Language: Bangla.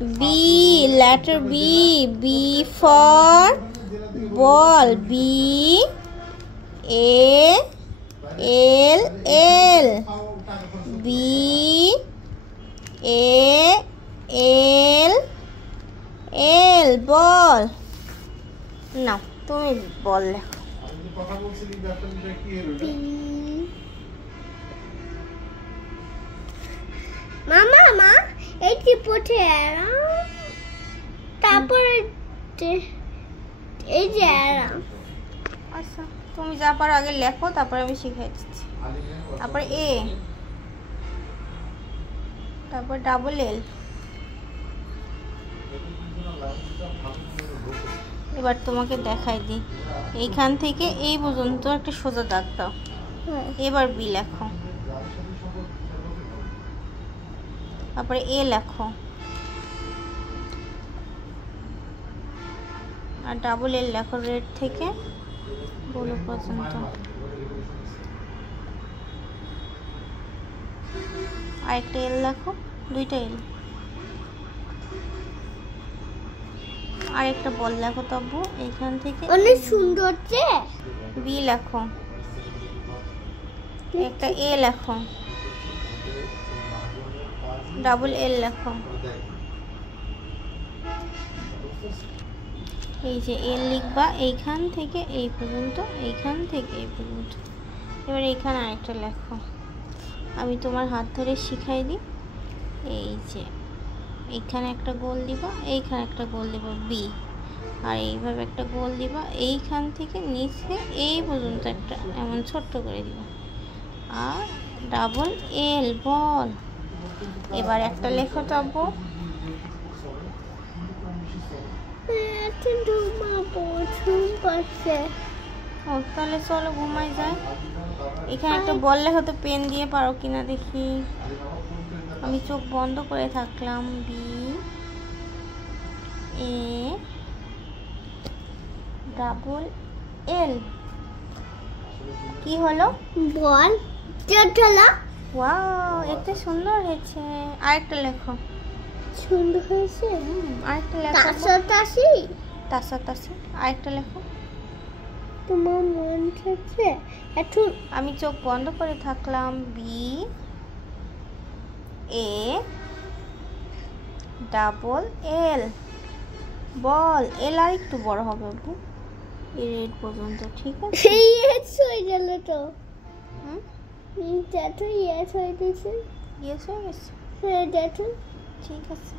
B, letter B. B for ball. B A L L. B A L L ball. নাও তুমি বল লেখো। মামা মা এই যে পড়ে তারপরে এই যে আচ্ছা তুমি যা পারো আগে লেখো, তারপরে আমি শিখিয়ে দিচ্ছি। তারপরে এ, তারপর ডাবল এল। এবার তোমাকে দেখাই দিই, এইখান থেকে এই পর্যন্ত একটা সোজা দাগ দাও। এবার বি লেখো, তারপরে এ লেখো, আর ডাবল এল লেখো রেড থেকে ব্লু পর্যন্ত। আরেকটা এল লেখো, দুইটা এল। আরেকটা বল লেখো তবু এইখান থেকে। অনেক সুন্দর যে। বি লেখো, একটা এ লেখো, ডাবল এল লেখো। এই যে এল লিখবা এইখান থেকে এই পর্যন্ত, এইখান থেকে এই পর্যন্ত। এবার এইখানে আরেকটা লেখো, আমি তোমার হাত ধরে শিখাই দিই। এই যে এইখানে একটা গোল দিবা, এইখানে একটা গোল দিবা বি, আর এইভাবে একটা গোল দিবা, এইখান থেকে নিচে এই পর্যন্ত একটা এমন ছোট্ট করে দিবা, আর ডাবল এল বল। এবার একটা লেখো তবু। তাহলে চলো ঘুমাই যায়। এখানে একটা বল লেখো তো, পেন দিয়ে পারো কিনা দেখি। আমি চোখ বন্ধ করে থাকলাম। বি এ ডাবল এল, কি হলো? বল চটলা। ওয়াও, এতে সুন্দর হয়েছে। আরেকটা লেখো। সুন্দর হয়েছে। আরেকটা লেখো। তাসাতাসি তাসাতাসি। আরেকটা লেখো। তোমার মন আছে এখন? আমি চোখ বন্ধ করে থাকলাম। বি এ ডাবল এল বল। এল আর একটু বড় হবে আপু, এই রেড পর্যন্ত। ঠিক আছে, ইয়েস হয়ে গেল তো। হুম, দেখো ইয়েস হয়ে গেছে। ইয়েস হয়ে গেছে। হ্যাঁ দেখো। ঠিক আছে।